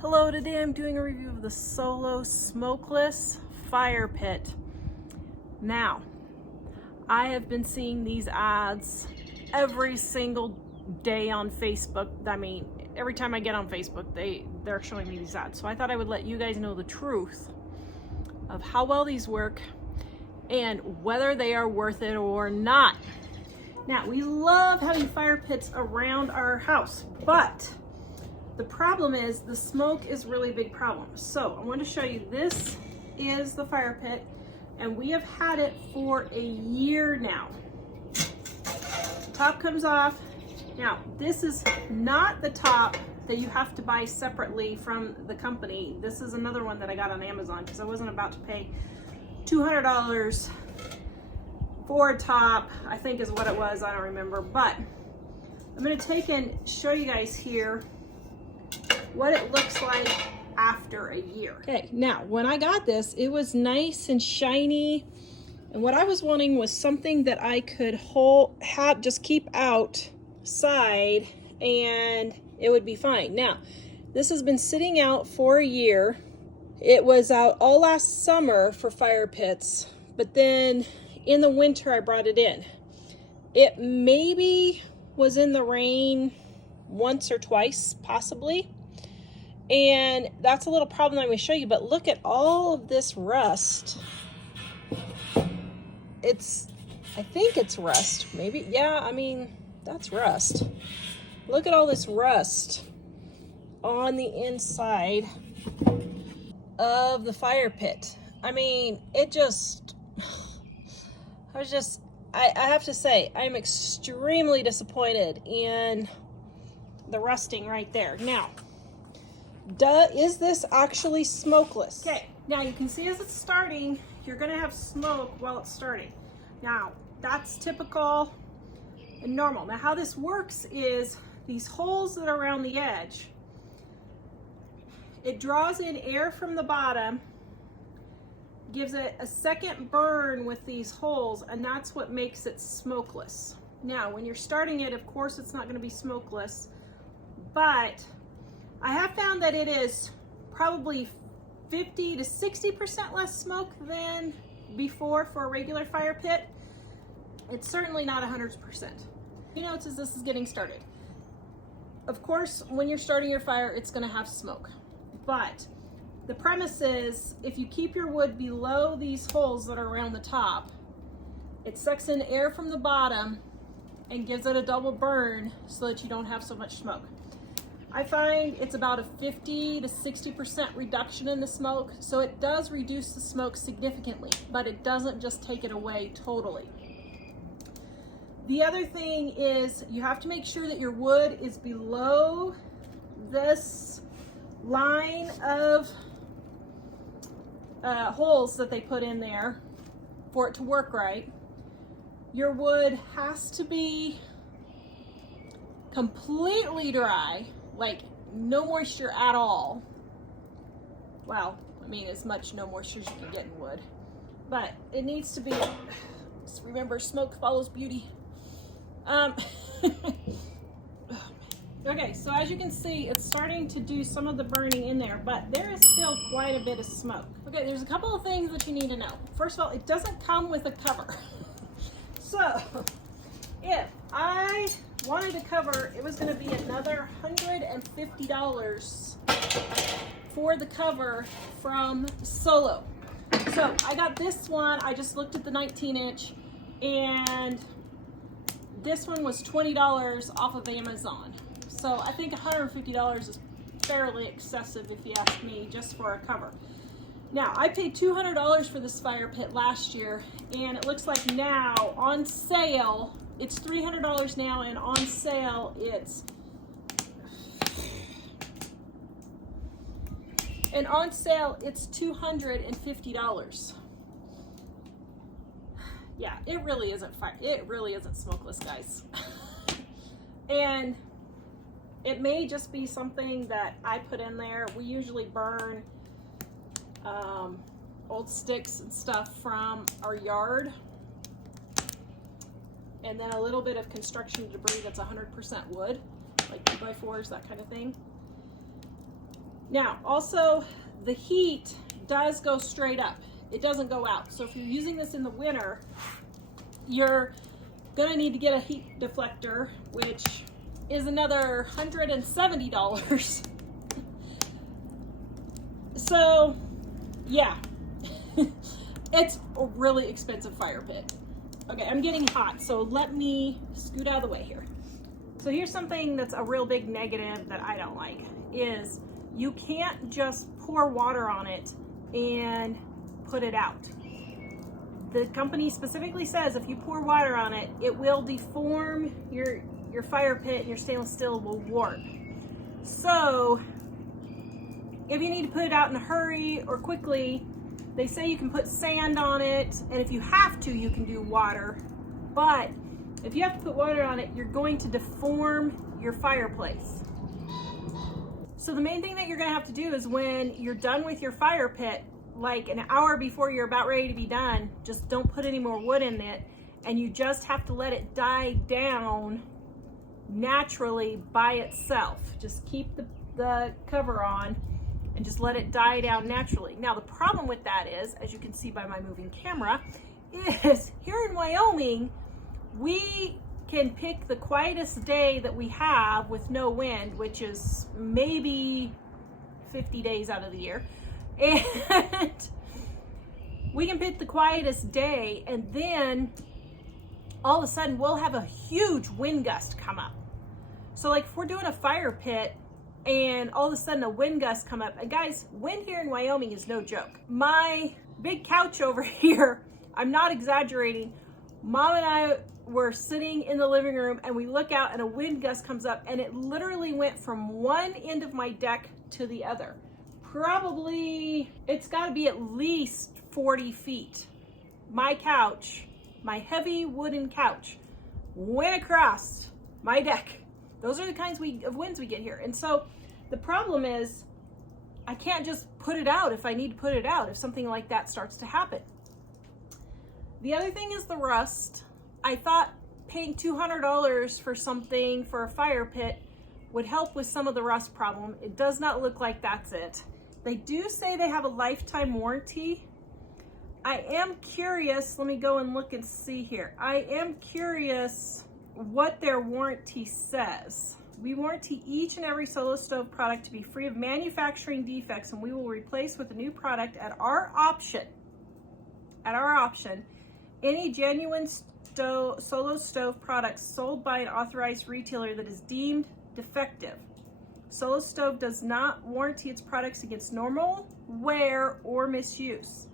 Hello, today I'm doing a review of the Solo Smokeless fire pit. Now, I have been seeing these ads every single day on Facebook. I mean, every time I get on Facebook, they're showing me these ads. So I thought I would let you guys know the truth of how well these work and whether they are worth it or not. Now, we love having fire pits around our house, but the problem is the smoke is really a big problem. So I want to show you, this is the fire pit and we have had it for a year now. The top comes off. Now, this is not the top that you have to buy separately from the company. This is another one that I got on Amazon because I wasn't about to pay $200 for a top, I think is what it was, I don't remember. But I'm going to take and show you guys here what it looks like after a year. Okay, now when I got this, it was nice and shiny, and what I was wanting was something that I could just keep outside and it would be fine. Now, this has been sitting out for a year. It was out all last summer for fire pits, but then in the winter I brought it in. It maybe was in the rain once or twice, possibly. And that's a little problem I'm going to show you, but look at all of this rust. I think it's rust, maybe. Yeah, I mean, that's rust. Look at all this rust on the inside of the fire pit. I mean, I have to say, I'm extremely disappointed in the rusting right there. Now, is this actually smokeless? Okay, now you can see as it's starting, you're gonna have smoke while it's starting. Now, that's typical and normal. Now, how this works is these holes that are around the edge, it draws in air from the bottom, gives it a second burn with these holes, and that's what makes it smokeless. Now, when you're starting it, of course, it's not gonna be smokeless, but I have found that it is probably 50 to 60% less smoke than before for a regular fire pit. It's certainly not 100%. You know, as this is getting started. Of course, when you're starting your fire, it's gonna have smoke. But the premise is, if you keep your wood below these holes that are around the top, it sucks in air from the bottom and gives it a double burn so that you don't have so much smoke. I find it's about a 50 to 60% reduction in the smoke, so it does reduce the smoke significantly, but it doesn't just take it away totally. The other thing is you have to make sure that your wood is below this line of holes that they put in there for it to work right. Your wood has to be completely dry, like no moisture at all. Well, I mean, as much no moisture as you can get in wood, but it needs to be, just remember, smoke follows beauty. Okay, so as you can see, it's starting to do some of the burning in there, but there is still quite a bit of smoke. Okay, there's a couple of things that you need to know. First of all, it doesn't come with a cover. So if I wanted a cover, it was going to be another $150 for the cover from Solo. So I got this one. I just looked at the 19-inch, and this one was $20 off of Amazon. So I think $150 is fairly excessive, if you ask me, just for a cover. Now, I paid $200 for this fire pit last year, and it looks like now on sale it's $300 now, and on sale it's $250. Yeah, it really isn't fire. It really isn't smokeless, guys. And it may just be something that I put in there. We usually burn old sticks and stuff from our yard, and then a little bit of construction debris that's 100% wood, like 2x4s, that kind of thing. Now, also the heat does go straight up. It doesn't go out. So if you're using this in the winter, you're gonna need to get a heat deflector, which is another $170. So yeah, it's a really expensive fire pit. Okay, I'm getting hot, so let me scoot out of the way here. So here's something that's a real big negative that I don't like, is you can't just pour water on it and put it out. The company specifically says if you pour water on it, it will deform your fire pit and your stainless steel will warp. So if you need to put it out in a hurry or quickly, they say you can put sand on it, and if you have to, you can do water. But if you have to put water on it, you're going to deform your fireplace. So the main thing that you're gonna have to do is when you're done with your fire pit, like an hour before you're about ready to be done, just don't put any more wood in it, and you just have to let it die down naturally by itself. Just keep the cover on and just let it die down naturally. Now the problem with that is, as you can see by my moving camera, is here in Wyoming, we can pick the quietest day that we have with no wind, which is maybe 50 days out of the year. And we can pick the quietest day, and then all of a sudden we'll have a huge wind gust come up. So like if we're doing a fire pit and all of a sudden a wind gust come up, and guys, wind here in Wyoming is no joke. My big couch over here, I'm not exaggerating, Mom and I were sitting in the living room and we look out and a wind gust comes up, and it literally went from one end of my deck to the other. Probably, it's got to be at least 40 feet. My couch, my heavy wooden couch, went across my deck. Those are the kinds of winds we get here. And so the problem is I can't just put it out if I need to put it out if something like that starts to happen. The other thing is the rust. I thought paying $200 for something for a fire pit would help with some of the rust problem. It does not look like that's it. They do say they have a lifetime warranty. I am curious, let me go and look and see here. I am curious what their warranty says. We warranty each and every Solo Stove product to be free of manufacturing defects, and we will replace with a new product at our option. At our option, any genuine Solo Stove products sold by an authorized retailer that is deemed defective. Solo Stove does not warranty its products against normal wear or misuse.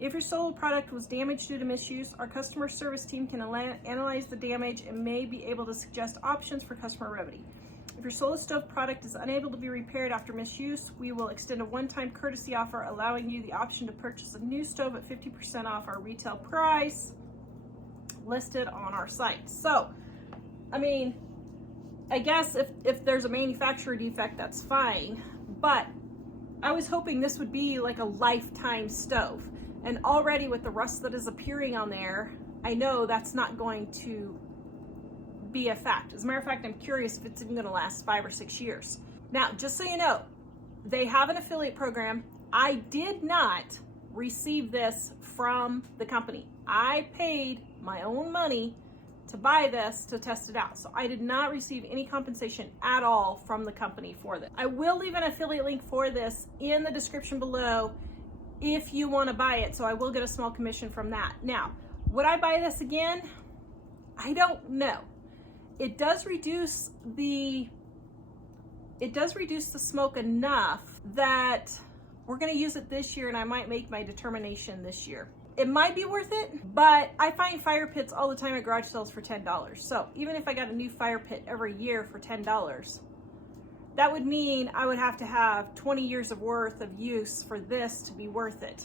If your Solo product was damaged due to misuse, our customer service team can analyze the damage and may be able to suggest options for customer remedy. If your Solo Stove product is unable to be repaired after misuse, we will extend a one-time courtesy offer allowing you the option to purchase a new stove at 50% off our retail price listed on our site. So, I mean, I guess if there's a manufacturer defect, that's fine, but I was hoping this would be like a lifetime stove. And already with the rust that is appearing on there, I know that's not going to be a fact. As a matter of fact, I'm curious if it's even gonna last 5 or 6 years. Now, just so you know, they have an affiliate program. I did not receive this from the company. I paid my own money to buy this to test it out. So I did not receive any compensation at all from the company for this. I will leave an affiliate link for this in the description below if you want to buy it. So I will get a small commission from that. Now, would I buy this again? I don't know. It does reduce the smoke enough that we're going to use it this year, and I might make my determination this year. It might be worth it, but I find fire pits all the time at garage sales for $10. So even if I got a new fire pit every year for $10, that would mean I would have to have 20 years of worth of use for this to be worth it.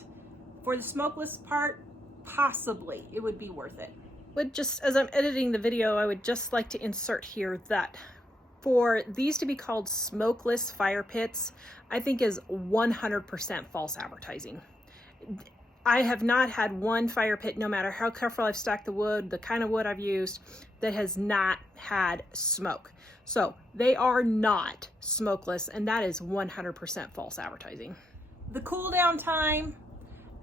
For the smokeless part, possibly it would be worth it. But just as I'm editing the video, I would just like to insert here that for these to be called smokeless fire pits, I think is 100% false advertising. I have not had one fire pit, no matter how careful I've stacked the wood, the kind of wood I've used, that has not had smoke. So they are not smokeless, and that is 100% false advertising. The cool down time,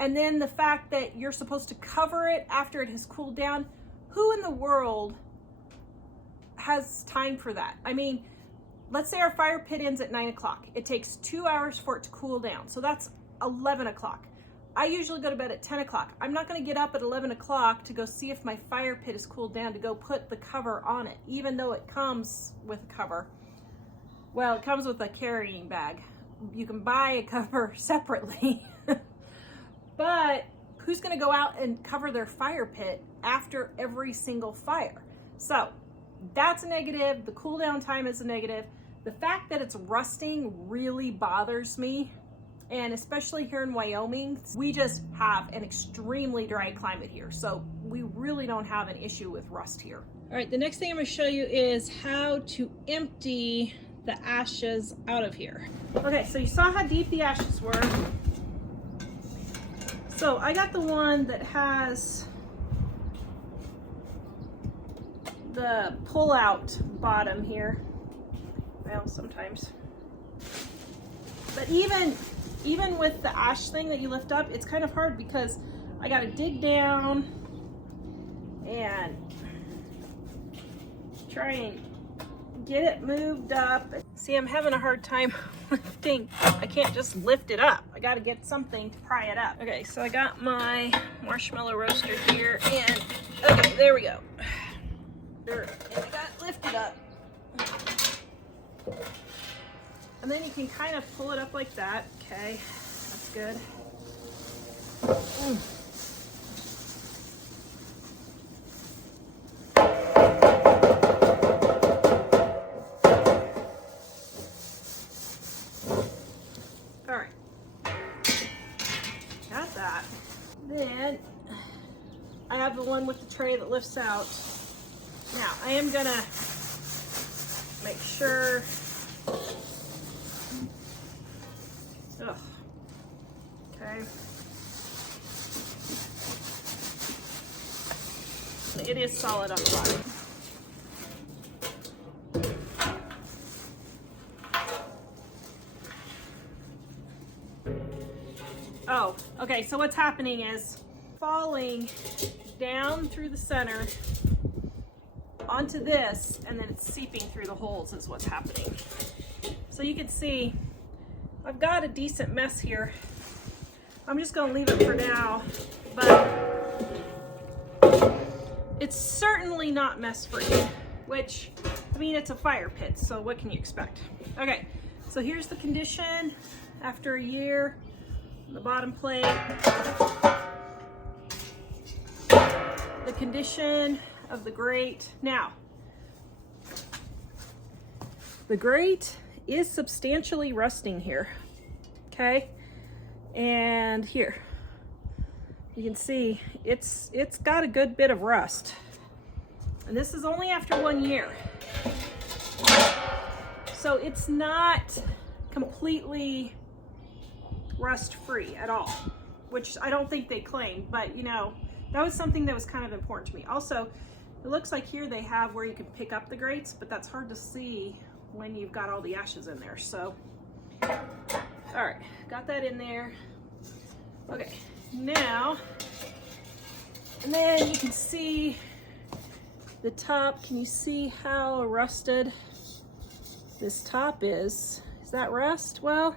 and then the fact that you're supposed to cover it after it has cooled down. Who in the world has time for that? I mean, let's say our fire pit ends at 9 o'clock. It takes 2 hours for it to cool down. So that's 11 o'clock. I usually go to bed at 10 o'clock. I'm not going to get up at 11 o'clock to go see if my fire pit is cooled down to go put the cover on it, even though it comes with a cover. Well, it comes with a carrying bag. You can buy a cover separately. But who's going to go out and cover their fire pit after every single fire? So that's a negative. The cool down time is a negative. The fact that it's rusting really bothers me. And especially here in Wyoming, we just have an extremely dry climate here. So we really don't have an issue with rust here. All right, the next thing I'm going to show you is how to empty the ashes out of here. Okay, so you saw how deep the ashes were. So I got the one that has the pull-out bottom here. Well, sometimes. But even with the ash thing that you lift up, it's kind of hard because I got to dig down and try and get it moved up. See, I'm having a hard time lifting. I can't just lift it up. I got to get something to pry it up. Okay, so I got my marshmallow roaster here, and okay, there we go. And I got it lifted up. And then you can kind of pull it up like that. Okay, that's good. All right, got that. Then I have the one with the tray that lifts out. Now I am gonna make sure. Ugh. Okay. It is solid on the bottom. Oh, okay, so what's happening is falling down through the center onto this, and then it's seeping through the holes is what's happening. So you can see I've got a decent mess here. I'm just gonna leave it for now, but it's certainly not mess free, which, I mean, it's a fire pit, so what can you expect? Okay, so here's the condition after a year. The bottom plate, the condition of the grate. Now, the grate is substantially rusting here, okay? And here, you can see it's got a good bit of rust. And this is only after 1 year. So it's not completely rust free at all, which I don't think they claim, but you know, that was something that was kind of important to me. Also, it looks like here they have where you can pick up the grates, but that's hard to see when you've got all the ashes in there. So, all right, got that in there. Okay, now, and then you can see the top. Can you see how rusted this top is? Is that rust? Well,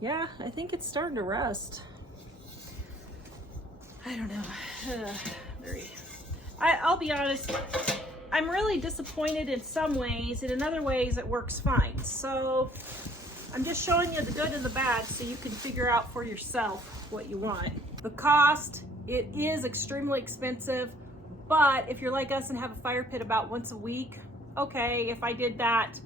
yeah, I think it's starting to rust. I don't know. I'll be honest, I'm really disappointed in some ways, and in other ways it works fine. So I'm just showing you the good and the bad so you can figure out for yourself what you want. The cost, it is extremely expensive, but if you're like us and have a fire pit about once a week, okay, if I did that,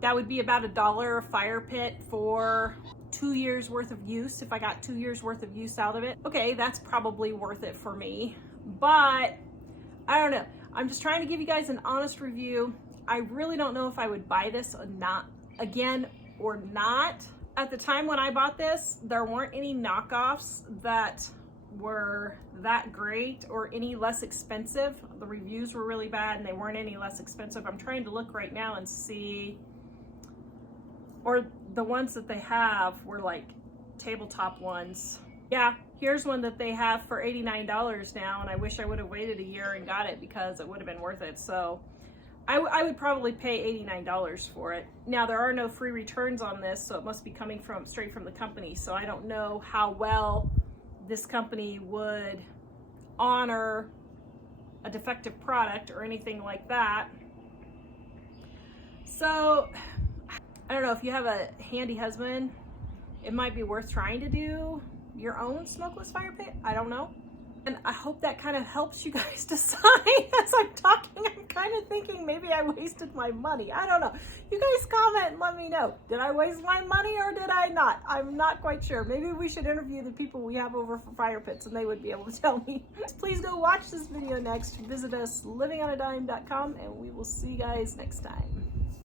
that would be about $1 a fire pit for 2 years worth of use. If I got 2 years worth of use out of it, okay, that's probably worth it for me. But I don't know. I'm just trying to give you guys an honest review. I really don't know if I would buy this or not again or not, at the time when I bought this, there weren't any knockoffs that were that great or any less expensive. The reviews were really bad and they weren't any less expensive. I'm trying to look right now and see, or the ones that they have were like tabletop ones. Yeah, here's one that they have for $89 now, and I wish I would have waited a year and got it because it would have been worth it. So I would probably pay $89 for it. Now, there are no free returns on this, so it must be coming straight from the company. So I don't know how well this company would honor a defective product or anything like that. So I don't know, if you have a handy husband, it might be worth trying to do your own smokeless fire pit. I don't know. And I hope that kind of helps you guys decide. As I'm talking, I'm kind of thinking maybe I wasted my money. I don't know. You guys comment and let me know. Did I waste my money or did I not? I'm not quite sure. Maybe we should interview the people we have over for fire pits and they would be able to tell me. Please go watch this video next. Visit us livingonadime.com and we will see you guys next time.